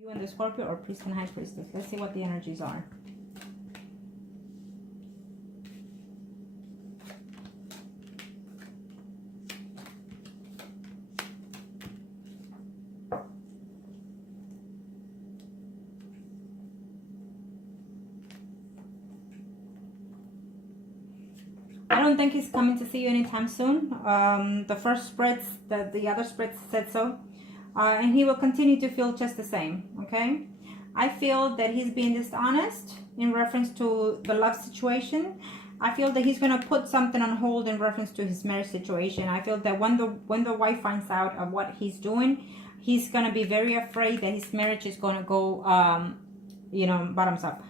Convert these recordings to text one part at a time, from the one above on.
You and the Scorpio, or Priest and High Priestess? Let's see what the energies are. I don't think he's coming to see you anytime soon. The first spreads, the other spreads said so. And he will continue to feel just the same, okay? I feel that he's being dishonest in reference to the love situation. I feel that he's going to put something on hold in reference to his marriage situation. I feel that when the wife finds out of what he's doing, he's going to be very afraid that his marriage is going to go, bottoms up.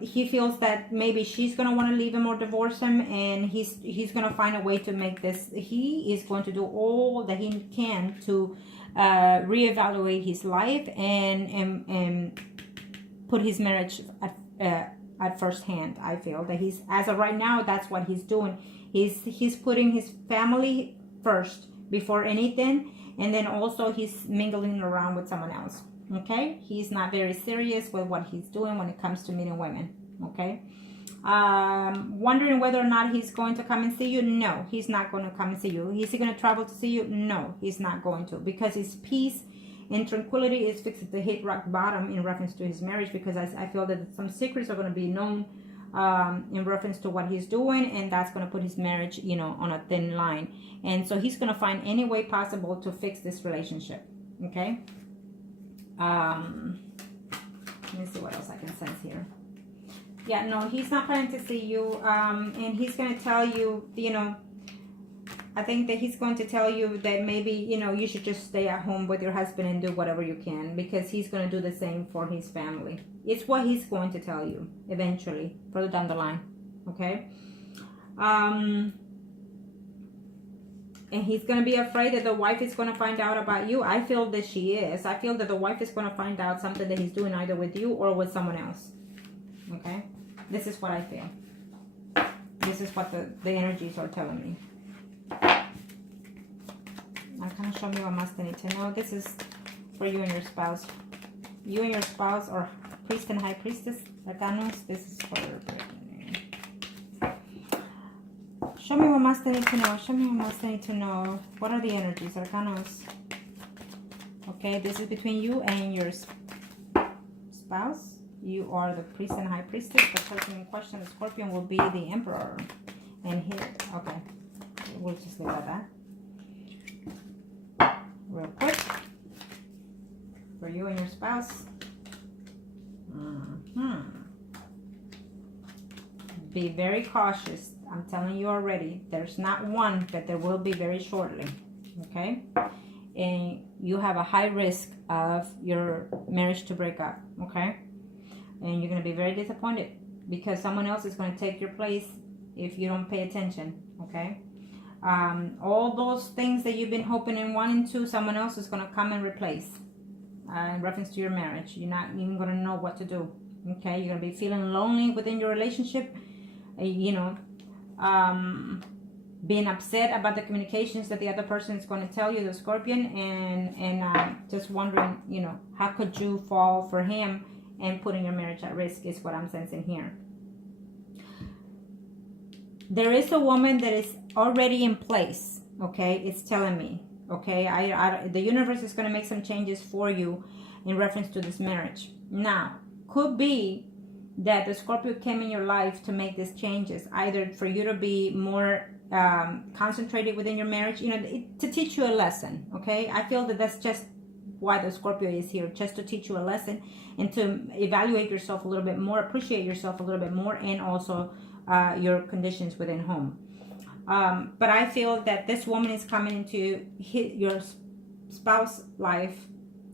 He feels that maybe she's going to want to leave him or divorce him, and he's going to find a way to make this. He is going to do all that he can to reevaluate his life and put his marriage at first hand. I feel that he's, as of right now, that's what he's doing. He's putting his family first before anything, and then also he's mingling around with someone else. Okay, he's not very serious with what he's doing when it comes to meeting women. Okay, wondering whether or not he's going to come and see you. No, he's not going to come and see you. Is he going to travel to see you? No, he's not going to, because his peace and tranquility is fixed to hit rock bottom in reference to his marriage, because I feel that some secrets are going to be known in reference to what he's doing, and that's going to put his marriage, on a thin line. And so he's going to find any way possible to fix this relationship. Okay. Let me see what else I can sense here. Yeah, no, he's not planning to see you. And he's going to tell you, I think that he's going to tell you that maybe, you should just stay at home with your husband and do whatever you can, because he's going to do the same for his family. It's what he's going to tell you eventually, further down the line. Okay. And he's going to be afraid that the wife is going to find out about you. I feel that she is. I feel that the wife is going to find out something that he's doing either with you or with someone else. Okay? This is what I feel. This is what the energies are telling me. Now, kind of show me what must I need to know. This is for you and your spouse. You and your spouse, or Priest and High Priestess, Arcanos. This is for... Show me what must I need to know. Show me what must I need to know. What are the energies, Arcanos? Okay, this is between you and your spouse. You are the Priest and High Priestess. The person in question, the Scorpion, will be the Emperor. And here, okay. We'll just leave it at that. Real quick. For you and your spouse. Be very cautious. I'm telling you already, there's not one, but there will be very shortly. Okay? And you have a high risk of your marriage to break up. Okay? And you're going to be very disappointed, because someone else is going to take your place if you don't pay attention. Okay? All those things that you've been hoping and wanting to, someone else is going to come and replace in reference to your marriage. You're not even going to know what to do. Okay? You're going to be feeling lonely within your relationship. Being upset about the communications that the other person is going to tell you, the Scorpion, and just wondering, how could you fall for him and putting your marriage at risk is what I'm sensing here. There is a woman that is already in place, okay? It's telling me, okay? The universe is going to make some changes for you in reference to this marriage. Now, could be that the Scorpio came in your life to make these changes, either for you to be more concentrated within your marriage, to teach you a lesson. Okay, I feel that that's just why the Scorpio is here, just to teach you a lesson and to evaluate yourself a little bit more, appreciate yourself a little bit more, and also your conditions within home. But I feel that this woman is coming into your spouse's life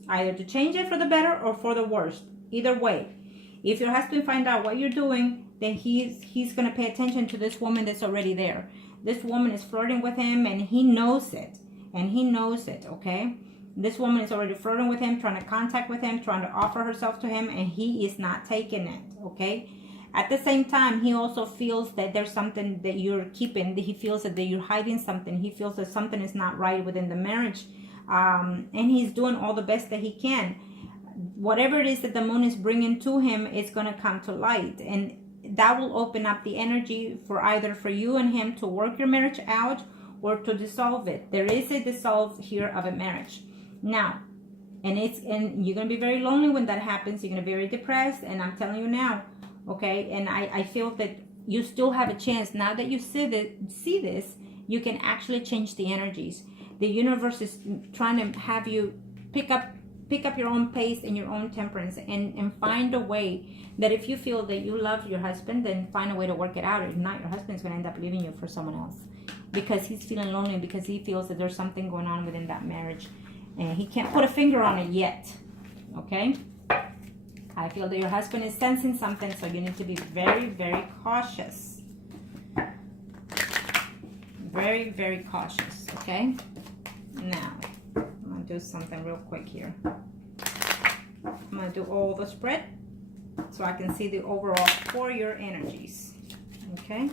either to change it for the better or for the worst. Either way. If your husband finds out what you're doing, then he's going to pay attention to this woman that's already there. This woman is flirting with him, and he knows it. And he knows it, okay? This woman is already flirting with him, trying to contact with him, trying to offer herself to him, and he is not taking it, okay? At the same time, he also feels that there's something that you're keeping. He feels that you're hiding something. He feels that something is not right within the marriage. And he's doing all the best that he can. whatever it is that the moon is bringing to him, it's going to come to light, and that will open up the energy for either for you and him to work your marriage out or to dissolve it. There is a dissolve here of a marriage now, and you're going to be very lonely when that happens. You're going to be very depressed, and I'm telling you now, okay? And I feel that you still have a chance now that you see this. You can actually change the energies. The universe is trying to have you pick up your own pace and your own temperance, and find a way that if you feel that you love your husband, then find a way to work it out. If not, your husband's going to end up leaving you for someone else because he's feeling lonely, because he feels that there's something going on within that marriage and he can't put a finger on it yet. Okay? I feel that your husband is sensing something, so you need to be very, very cautious. Very, very cautious. Okay? Now, I'm going to do something real quick here. I'm going to do all the spread so I can see the overall for your energies. Okay?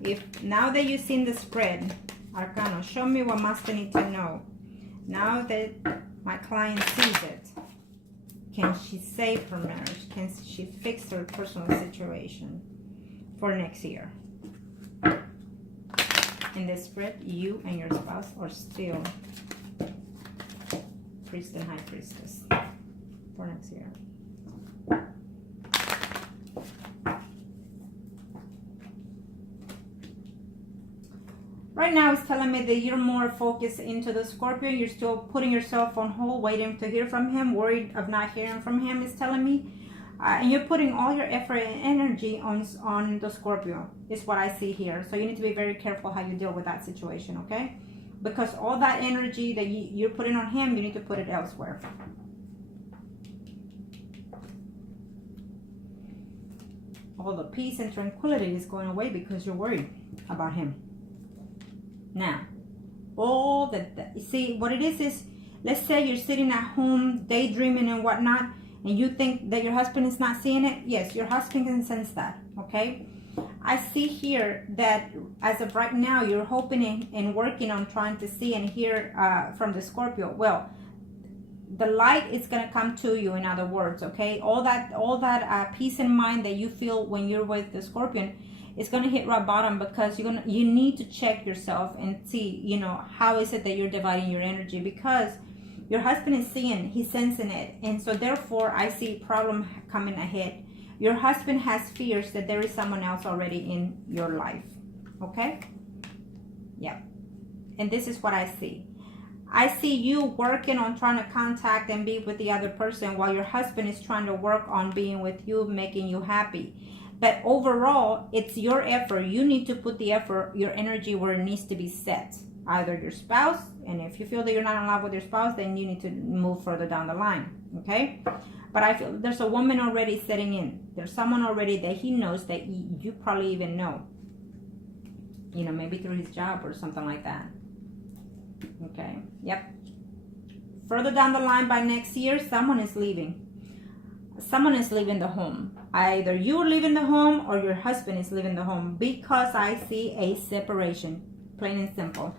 If now that you've seen the spread, Arcano, show me what Master needs to know. Now that my client sees it, can she save her marriage? Can she fix her personal situation for next year? In this spread, you and your spouse are still Priest and High Priestess for next year. Right now it's telling me that you're more focused into the Scorpio. You're still putting yourself on hold, waiting to hear from him, worried of not hearing from him, is telling me. And you're putting all your effort and energy on the Scorpio, is what I see here. So you need to be very careful how you deal with that situation, okay? Because all that energy that you're putting on him, you need to put it elsewhere. All the peace and tranquility is going away because you're worried about him. Now, all that, see, what it is, let's say you're sitting at home, daydreaming and whatnot, and you think that your husband is not seeing it. Yes, your husband can sense that, okay? I see here that as of right now, you're hoping and working on trying to see and hear from the Scorpio. Well, the light is going to come to you, in other words, okay? All that peace and mind that you feel when you're with the Scorpion, it's going to hit rock bottom, because you need to check yourself and see, you know, how is it that you're dividing your energy, because your husband is seeing, he's sensing it, and so therefore I see problem coming ahead. Your husband has fears that there is someone else already in your life, okay? Yeah, and this is what I see. I see you working on trying to contact and be with the other person, while your husband is trying to work on being with you, making you happy. But overall, it's your effort. You need to put the effort, your energy, where it needs to be set. Either your spouse, and if you feel that you're not in love with your spouse, then you need to move further down the line, okay? But I feel there's a woman already setting in. There's someone already that he knows that you probably even know. You know, maybe through his job or something like that. Okay, yep. Further down the line by next year, someone is leaving. Someone is leaving the home. Either you're leaving the home or your husband is leaving the home, because I see a separation, plain and simple.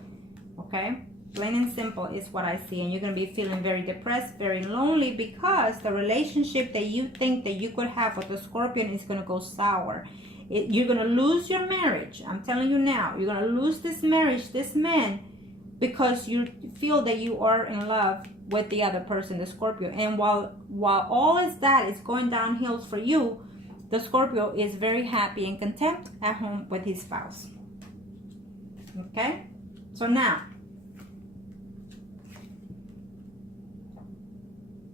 Okay, plain and simple is what I see. And you're going to be feeling very depressed, very lonely, because the relationship that you think that you could have with the Scorpion is going to go sour. You're going to lose your marriage. I'm telling you now, you're going to lose this marriage, this man, because you feel that you are in love with the other person, the Scorpio. And while all is that is going downhill for you, the Scorpio is very happy and content at home with his spouse. Okay, so now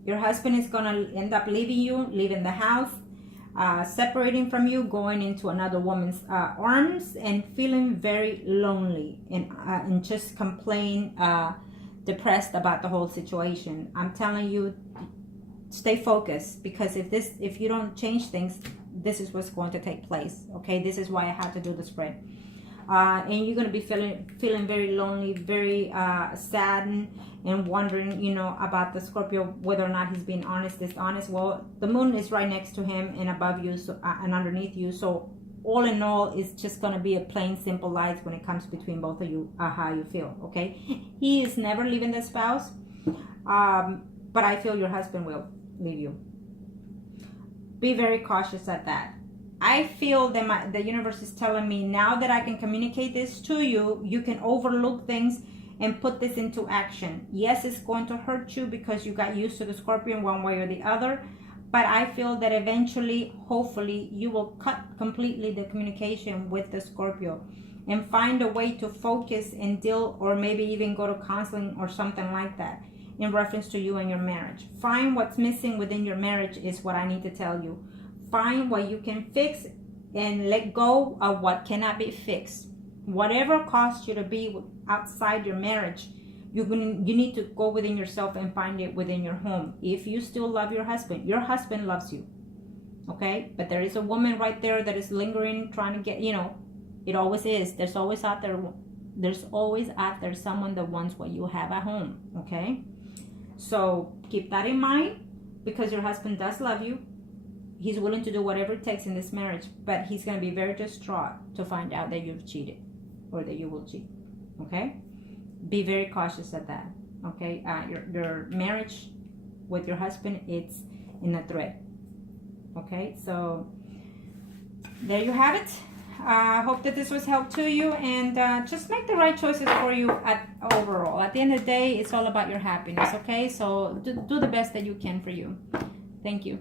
your husband is gonna end up leaving you, leaving the house, separating from you, going into another woman's arms, and feeling very lonely and just complain, depressed about the whole situation. I'm telling you, stay focused, because if you don't change things, this is what's going to take place. Okay, this is why I had to do the spread. And you're going to be feeling very lonely, very saddened, and wondering, you know, about the Scorpio, whether or not he's being honest, dishonest. Well, the moon is right next to him and above you, so and underneath you. So all in all, it's just going to be a plain, simple light when it comes between both of you, how you feel. Okay, he is never leaving the spouse, but I feel your husband will. leave you. Be very cautious at that. I feel that the universe is telling me now that I can communicate this to you, you can overlook things and put this into action. Yes, it's going to hurt you because you got used to the Scorpion one way or the other, but I feel that eventually, hopefully, you will cut completely the communication with the Scorpio and find a way to focus and deal, or maybe even go to counseling or something like that in reference to you and your marriage. Find what's missing within your marriage is what I need to tell you. Find what you can fix and let go of what cannot be fixed. Whatever caused you to be outside your marriage, you need to go within yourself and find it within your home. If you still love your husband loves you. Okay? But there is a woman right there that is lingering, trying to get, it always is. There's always out there someone that wants what you have at home. Okay? So keep that in mind, because your husband does love you. He's willing to do whatever it takes in this marriage, but he's going to be very distraught to find out that you've cheated or that you will cheat. Okay? Be very cautious at that. Okay? Your marriage with your husband, it's in a threat. Okay? So there you have it. I hope that this was help to you, and just make the right choices for you overall. At the end of the day, it's all about your happiness. Okay? So do the best that you can for you. Thank you.